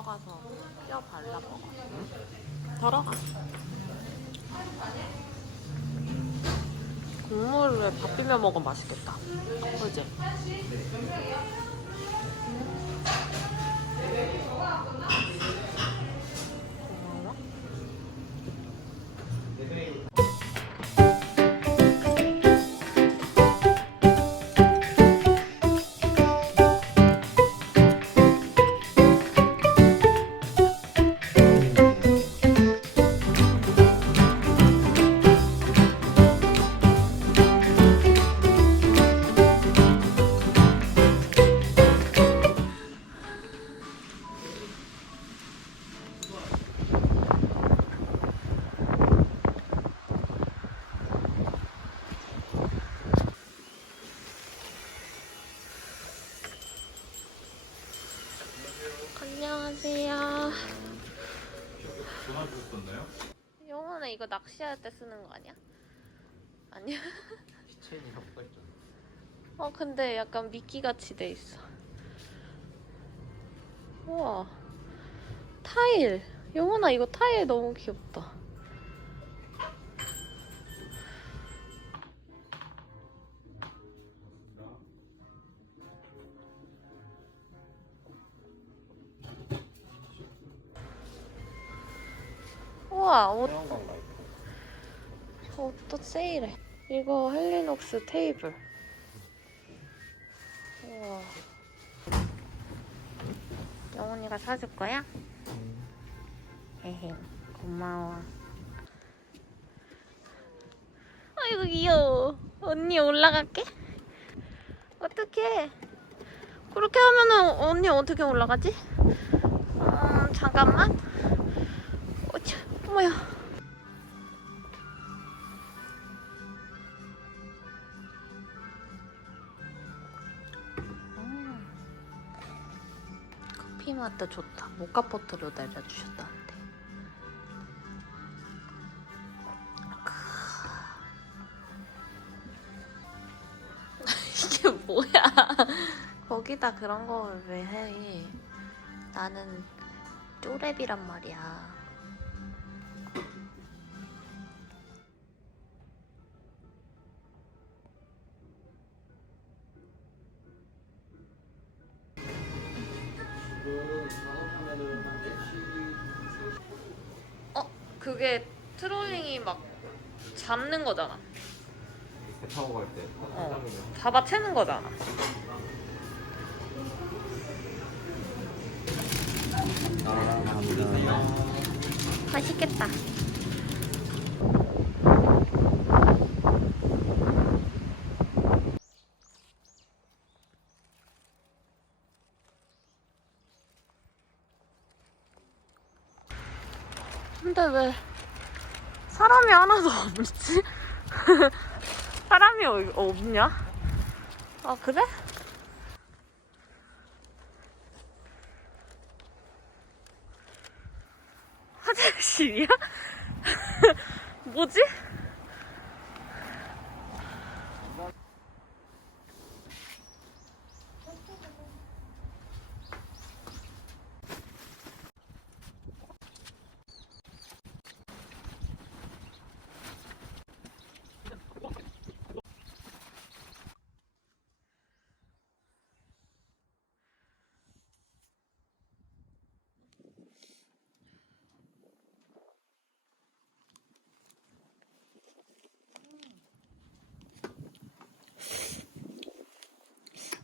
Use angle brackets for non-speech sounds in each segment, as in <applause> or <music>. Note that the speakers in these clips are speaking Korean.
들어가서 뼈 발라 먹어. 들어가. 국물에 밥 비벼 먹으면 맛있겠다. 그지? 낚시할 때 쓰는 거 아니야? 아니야? 키체인이라고 써있잖아 어 근데 약간 미끼 같이 돼 있어. 우와 타일. 영원아 이거 타일 너무 귀엽다. 우와 옷 태양 관광 옷도 세일해. 이거 헬리녹스 테이블. 우와. 영훈이가 사줄 거야? 헤헤, 고마워. 아이고 귀여워. 언니 올라갈게. 어떡해. 그렇게 하면은 언니 어떻게 올라가지? 음, 잠깐만. 어차, 어머야. 커피 맛도 좋다. 모카포트로 내려주셨다는데. <laughs> 이게 뭐야? 거기다 그런 걸 왜 해? 나는 쪼랩이란 말이야. 그게 트롤링이 막 잡는 거잖아. 배 타고 갈 때 어. 잡아 채는 거잖아. 아 감사합니다 맛있겠다. 근데 왜 사람이 하나도 없지? <laughs> 사람이 어- 없냐? 아 그래? 화장실이야? <laughs> 뭐지?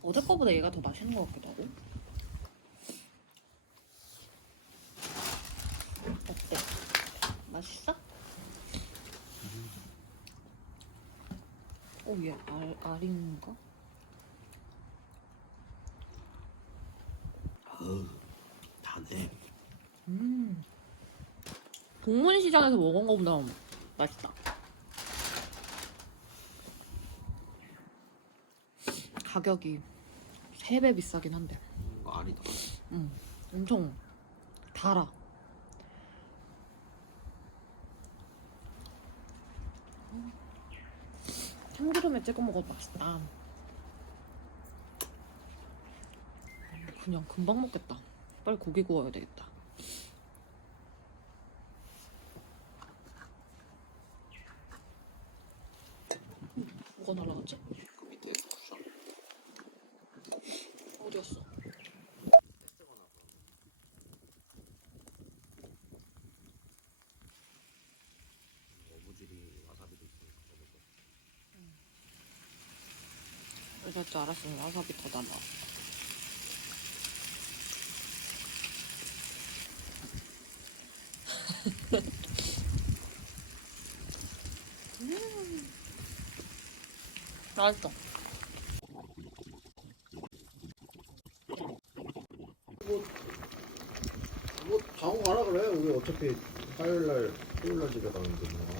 어제 거보다 얘가 더 맛있는 것 같기도 하고. 어때? 맛있어? 어, 얘 알, 알인가? 다네 음. 동문시장에서 먹은 거보다 맛있다. 가격이 3배 비싸긴 한데. 이거 알이다 음, 엄청 달아. 참기름에 찍어 먹어도 맛있다. 그냥 금방 먹겠다. 빨리 고기 구워야 되겠다. 어디였어? 어부질이 와사비도 있으니까 먹어서. 이럴 줄 알았으면 와사비 더 담아. 음. 맛있어. 뭐 자고 가라 그래. 우리 어차피 화요일 날, 토요일 날 집에 가는데 뭐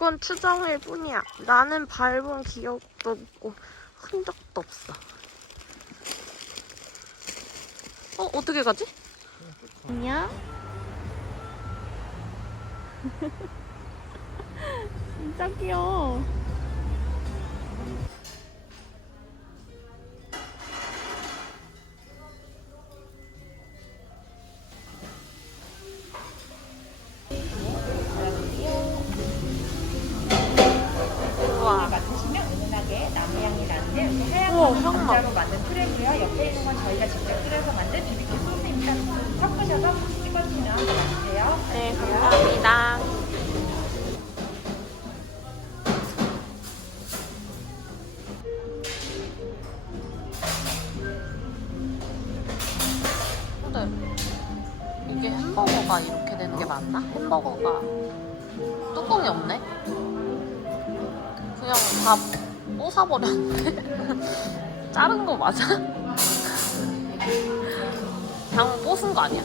그건 추정일 뿐이야. 나는 밟은 기억도 없고 흔적도 없어. 어 어떻게 가지? 안녕. <laughs> 진짜 귀여워. 그냥 다 뽀사버렸는데? <laughs> 자른 거 맞아? 그냥 뽀은 거 아니야?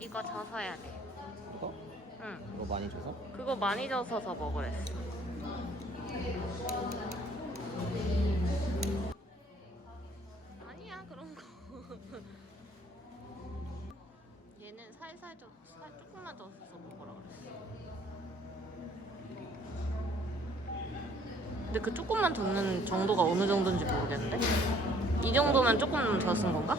이거 져서야 돼. 이거? 응. 이거 많이 줘서? 그거 많이 져서서 먹으랬어. 아니야 그런 거. <laughs> 얘는 살살 져, 살 조금만 져서 먹으라 그랬어. 근데 그 조금만 젓는 정도가 어느 정도인지 모르겠는데? 이 정도면 조금 젖은 건가?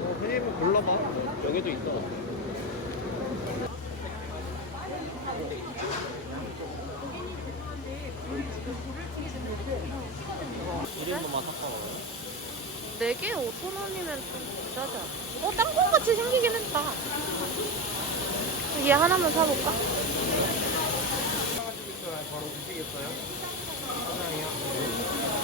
어, 회의를 골라봐. 여기도 있어. 이 정도만 섞어. 4개 5,000원이면 좀 비싸지 않아? 어, 땅콩 같이 생기긴 했다. 얘 하나만 사볼까? 바로 드시겠어요? 캠핑장이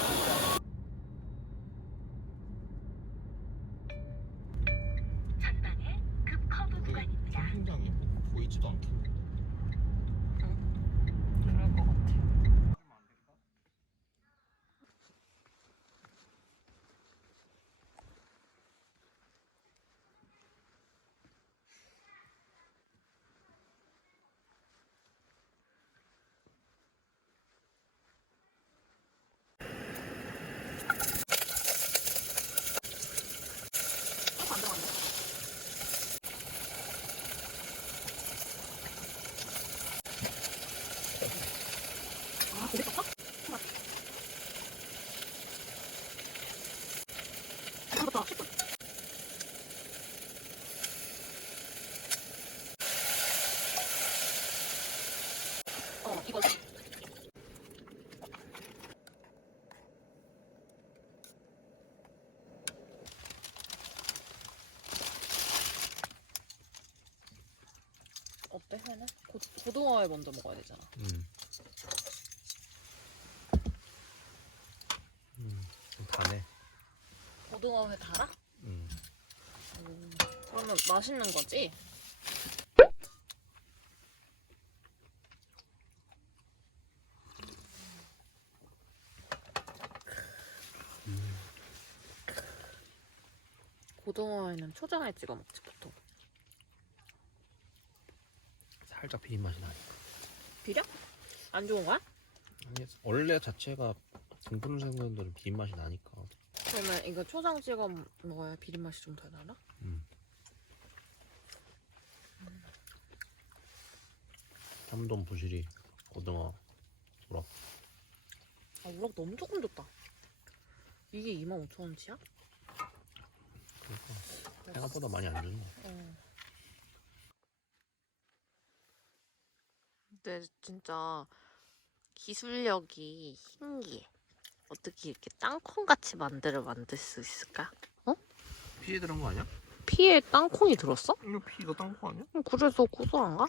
어때, 회는? 고, 고등어회 먼저 먹어야 되잖아. 음. 음, 좀 다네. 고등어회 달아? 음. 음, 그러면 맛있는 거지? 고등어회는 초장에 찍어 먹지 보통. 살짝 비린 맛이 나니까. 비려? 안 좋은 거야? 아니 원래 자체가 등푸른 생선들은 비린 맛이 나니까. 그러면 이거 초장 찍어 먹어야 비린 맛이 좀 더 나나? 음. 참돔 부시리 고등어 우럭 아 우럭 너무 조금 줬다. 이게 25,000원치야? 그러니까 생각보다 많이 안 주는 거. 어. 근데 진짜 기술력이 신기해. 어떻게 이렇게 땅콩 같이 만들어 만들 수 있을까? 피에 들은 거 아니야? 피에 땅콩이 들었어? 이거 피 이거 땅콩 아니야? 음, 그래서 고소한가?